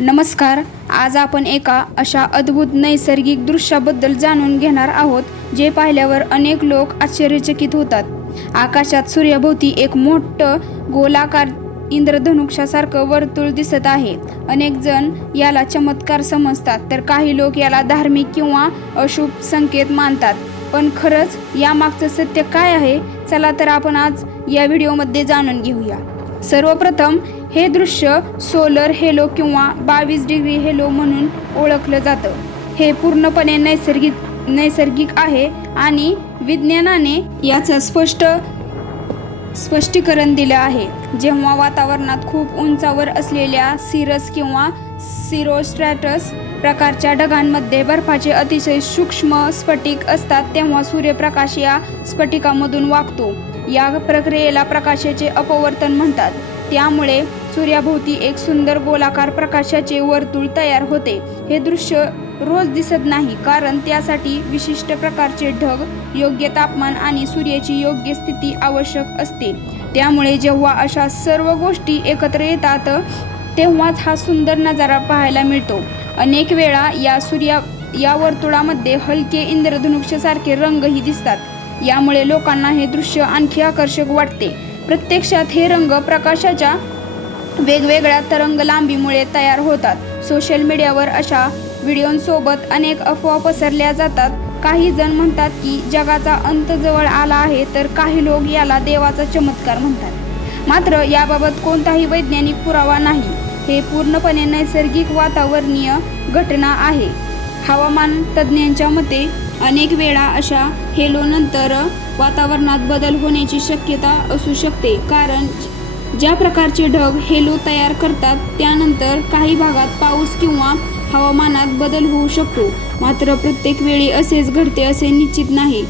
नमस्कार. आज आपण एका अशा अद्भुत नैसर्गिक दृश्याबद्दल जाणून घेणार आहोत जे पाहिल्यावर अनेक लोक आश्चर्यचकित होतात. आकाशात सूर्याभोवती एक मोठं गोलाकार इंद्रधनुष्यासारखं वर्तुळ दिसत आहे. अनेक जण याला चमत्कार समजतात तर काही लोक याला धार्मिक किंवा अशुभ संकेत मानतात. पण खरंच यामागचं सत्य काय आहे? चला तर आपण आज या व्हिडिओमध्ये जाणून घेऊया. सर्वप्रथम हे दृश्य सोलर हेलो किंवा 22 डिग्री हेलो म्हणून ओळखलं जातं. हे पूर्णपणे नैसर्गिक आहे आणि विज्ञानाने याचं स्पष्टीकरण दिलं आहे. जेव्हा वातावरणात खूप उंचावर असलेल्या सिरस किंवा सिरोस्ट्रॅटस प्रकारच्या ढगांमध्ये बर्फाचे अतिशय सूक्ष्म स्फटिक असतात तेव्हा सूर्यप्रकाश या स्फटिकामधून वाकतो. या प्रक्रियेला प्रकाशाचे अपवर्तन म्हणतात. त्यामुळे सूर्याभोवती एक सुंदर गोलाकार प्रकाशाचे वर्तुळ तयार होते. हे दृश्य रोज दिसत नाही कारण त्यासाठी विशिष्ट प्रकारचे ढग, योग्य तापमान आणि सूर्याची योग्य स्थिती आवश्यक असते. त्यामुळे जेव्हा अशा सर्व गोष्टी एकत्र येतात तेव्हाच हा सुंदर नजारा पाहायला मिळतो. अनेक वेळा या वर्तुळामध्ये हलके इंद्रधनुष्यासारखे रंगही दिसतात. यामुळे लोकांना हे दृश्य आणखी आकर्षक वाटते. प्रत्यक्षात हे रंग प्रकाशाच्या वेगवेगळ्या तरंग लांबीमुळे तयार होतात. सोशल मीडियावर अशा व्हिडिओंसोबत अनेक अफवा पसरल्या जातात. काही जण म्हणतात की जगाचा अंत जवळ आला आहे तर काही लोक याला देवाचा चमत्कार म्हणतात. मात्र याबाबत कोणताही वैज्ञानिक पुरावा नाही. हे पूर्णपणे नैसर्गिक वातावरणीय घटना आहे. हवामान तज्ज्ञांच्या मते अनेक वेळा अशा हेलोनंतर वातावरणात बदल होण्याची शक्यता असू शकते कारण ज्या प्रकारचे ढग हेलो तयार करतात त्यानंतर काही भागात पाऊस किंवा हवामानात बदल होऊ शकतो. मात्र प्रत्येक वेळी असेच घडते असे निश्चित नाही.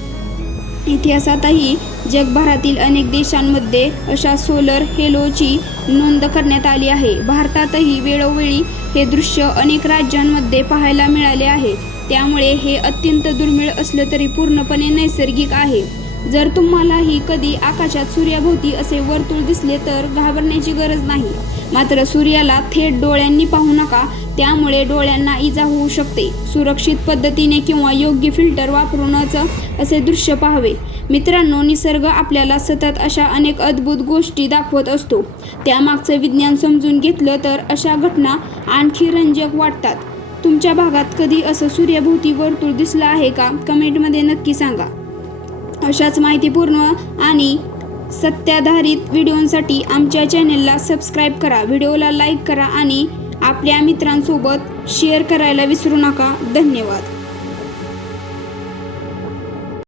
इतिहासातही जगभरातील अनेक देशांमध्ये अशा सोलर हेलोची नोंद करण्यात आली आहे. भारतातही वेळोवेळी हे दृश्य अनेक राज्यांमध्ये पाहायला मिळाले आहे. त्यामुळे हे अत्यंत दुर्मिळ असलं तरी पूर्णपणे नैसर्गिक आहे. जर तुम्हालाही कधी आकाशात सूर्याभोवती असे वर्तुळ दिसले तर घाबरण्याची गरज नाही. मात्र सूर्याला थेट डोळ्यांनी पाहू नका, त्यामुळे डोळ्यांना इजा होऊ शकते. सुरक्षित पद्धतीने किंवा योग्य फिल्टर वापरूनच असे दृश्य पाहावे. मित्रांनो, निसर्ग आपल्याला सतत अशा अनेक अद्भुत गोष्टी दाखवत असतो. त्यामागचं विज्ञान समजून घेतलं तर अशा घटना आणखी रंजक वाटतात. तुमच्या भागात कधी असं सूर्याभोवती वर्तुळ दिसलं आहे का? कमेंटमध्ये नक्की सांगा. अशाच माहितीपूर्ण आणि सत्याधारित व्हिडिओंसाठी आमच्या चॅनेलला सबस्क्राईब करा, व्हिडिओला लाईक करा आणि आपल्या मित्रांसोबत शेअर करायला विसरू नका. धन्यवाद.